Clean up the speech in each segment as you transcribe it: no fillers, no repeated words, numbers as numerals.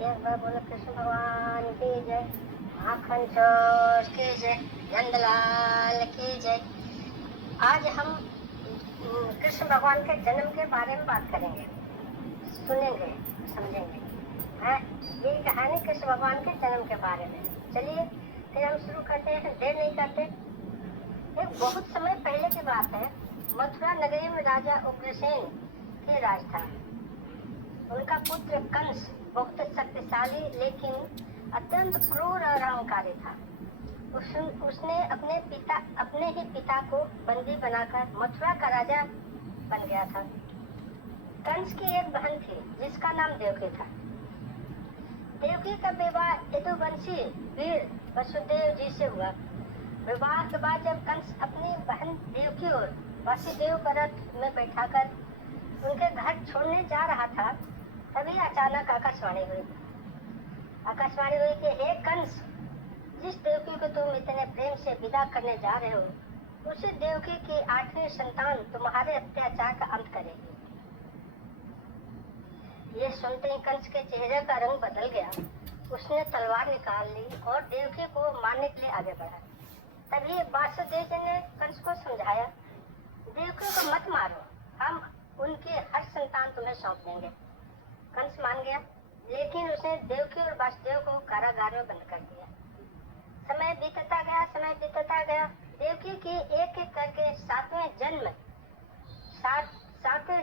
एक बार बोलो कृष्ण भगवान की जय, माखन चोर की जय, नंदलाल की जय। आज हम कृष्ण भगवान के जन्म के बारे में बात करेंगे, सुनेंगे, समझेंगे। है ये कहानी कृष्ण भगवान के जन्म के बारे में। चलिए फिर हम शुरू करते हैं, देर नहीं करते। एक बहुत समय पहले की बात है। मथुरा नगरी में राजा उग्रसेन के राज था। उनका पुत्र कंस बहुत शक्तिशाली लेकिन अत्यंत क्रूर और अहंकारी था। उसने अपने ही पिता को बंदी बनाकर मथुरा का राजा बन गया था। कंस की एक बहन थी जिसका नाम देवकी था। देवकी का विवाह यदुवंशी वीर वसुदेव जी से हुआ। विवाह के बाद जब कंस अपनी बहन देवकी और वसुदेव को रथ में बैठाकर उनके घर छोड़ने जा रहा था, तभी अचानक आकाशवाणी हुई कि हे कंस, जिस देवकी को तुम इतने प्रेम से विदा करने जा रहे हो, उसी देवकी की 8वीं संतान तुम्हारे अत्याचार का अंत करेगी। ये सुनते ही कंस के चेहरे का रंग बदल गया। उसने तलवार निकाल ली और देवकी को मारने के लिए आगे बढ़ा। तभी वासुदेव जी ने कंस को समझाया, देवकी को मत मारो, हम उनकी हर संतान तुम्हें सौंप देंगे। कंस मान गया, लेकिन उसने देवकी और वासुदेव को कारागार में बंद कर दिया। समय बीतता गया। देवकी की एक एक करके सातवें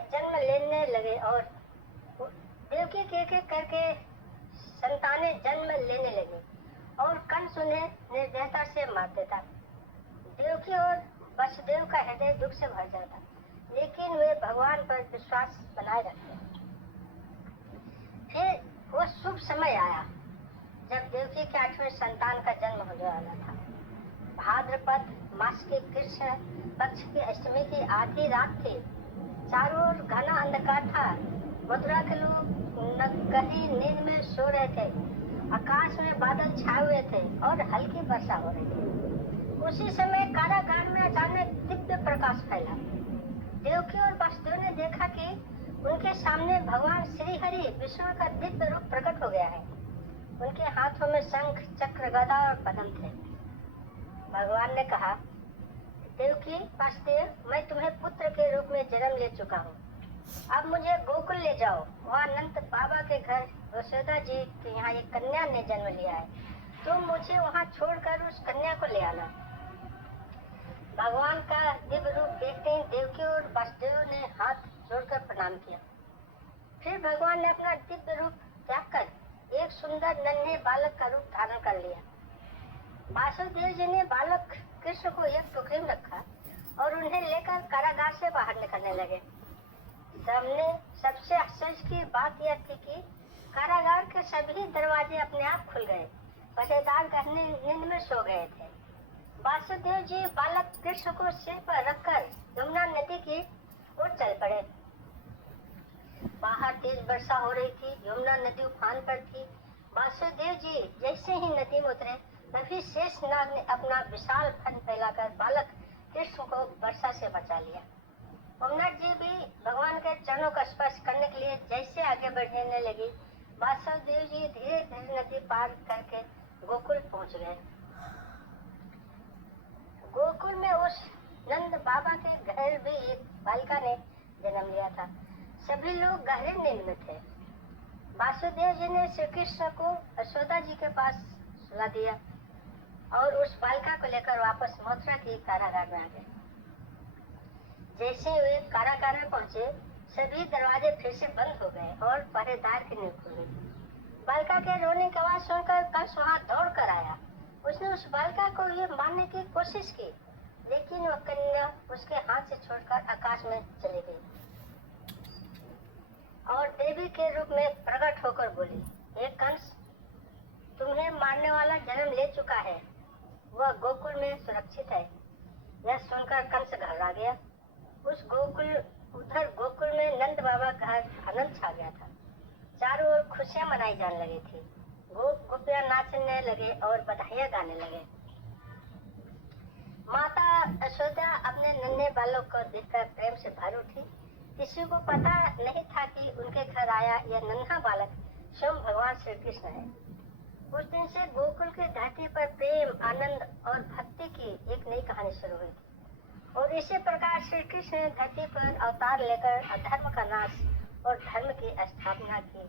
जन्म लेने लगे और देवकी के एक एक करके संतानें जन्म लेने लगी और कंस उन्हें निर्दयता से मार देता। देवकी और वसुदेव का हृदय दुख से भर जाता, लेकिन वे भगवान पर विश्वास बनाए रखते। फिर वो शुभ समय आया जब देवकी के 8वें संतान का जन्म होने वाला था। भाद्रपद मास के कृष्ण पक्ष की अष्टमी की आधी रात थी। चारों ओर घना अंधकार था। मथुरा के लोग गहरी नींद में सो रहे थे। आकाश में बादल छाए हुए थे और हल्की वर्षा हो रही थी। उसी समय कारागार में अचानक दिव्य प्रकाश फैला। देवकी और वसुदेव ने देखा कि उनके सामने भगवान श्री हरि विष्णु का दिव्य रूप प्रकट हो गया है। उनके हाथों में शंख, चक्र, गदा और पद्म थे। भगवान ने कहा, देवकी, वसुदेव, मैं तुम्हें पुत्र के रूप में जन्म ले चुका हूँ। अब मुझे गोकुल ले जाओ। वहाँ नंद बाबा के घर यशोदा जी के यहाँ एक कन्या ने जन्म लिया है। तुम मुझे वहाँ छोड़कर उस कन्या को ले आना। भगवान का दिव्य रूप देखते ही देवकी और वसुदेव ने हाथ जोड़कर प्रणाम किया। फिर भगवान ने अपना दिव्य रूप त्याग कर एक सुंदर नन्हे बालक का रूप धारण कर लिया। वासुदेव जी ने बालक कृष्ण को एक टोकरी में रखा और उन्हें लेकर कारागार से बाहर निकलने लगे। सबसे आश्चर्य की बात यह थी कि कारागार के सभी दरवाजे अपने आप खुल गए। पहरेदार गहरी नींद में सो गए थे। वासुदेव जी बालक कृष्ण को सिर पर रखकर यमुना नदी की ओर चल पड़े। बाहर तेज वर्षा हो रही थी। यमुना नदी उफान पर थी। वासुदेव जी जैसे ही नदी में उतरे, तभी शेषनाग ने अपना विशाल फन फैलाकर बालक कृष्ण को वर्षा से बचा लिया। यमुना जी भी भगवान के चरणों का स्पर्श करने के लिए जैसे आगे बढ़ने लगी, वासुदेव जी धीरे धीरे नदी पार करके गोकुल पहुंच गए। गोकुल में उस नंद बाबा के घर भी एक बालिका ने जन्म लिया था। सभी लोग गहरे नींद में थे। वासुदेव जी ने श्री कृष्ण को यशोदा जी के पास सुला दिया और उस बालिका को लेकर वापस मथुरा की कारागार में आ गए। जैसे वे कारागार में पहुंचे, सभी दरवाजे फिर से बंद हो गए और पहरेदार की नींद खुल गई। बालिका के रोने की आवाज सुनकर कंस वहां दौड़ कर आया। उसने उस बालिका को ये मारने की कोशिश की, लेकिन वह कन्या उसके हाथ से छोड़कर आकाश में चली गई और देवी के रूप में प्रकट होकर बोली, हे कंस, तुम्हें मारने वाला जन्म ले चुका है। वह गोकुल में सुरक्षित है। यह सुनकर कंस घबरा गया। उधर गोकुल में नंद बाबा का आनंद छा गया था। चारों ओर खुशियां मनाई जाने लगी थी। गोपियां नाचने लगे और बधाइयां गाने लगे। माता यशोदा अपने नन्हे बालक को देखकर प्रेम से भर उठी। किसी को पता नहीं था कि उनके घर आया यह नन्हा बालक स्वयं भगवान श्री कृष्ण है। उस दिन से गोकुल की धरती पर प्रेम, आनंद और भक्ति की एक नई कहानी शुरू हुई थी। और इसी प्रकार श्री कृष्ण ने धरती पर अवतार लेकर अधर्म का नाश और धर्म की स्थापना की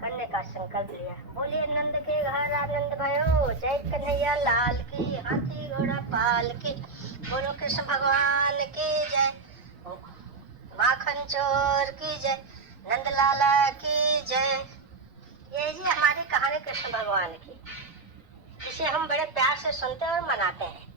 करने का संकल्प लिया। बोलिए नंद के घर आनंद भयो, जय कन्हैया लाल की, हाथी घोड़ा पाल की, बोलो कृष्ण भगवान की जय, माखन चोर की जय, नंद लाला की जय। ये जी हमारी कहानी कृष्ण भगवान की, जिसे हम बड़े प्यार से सुनते हैं और मनाते हैं।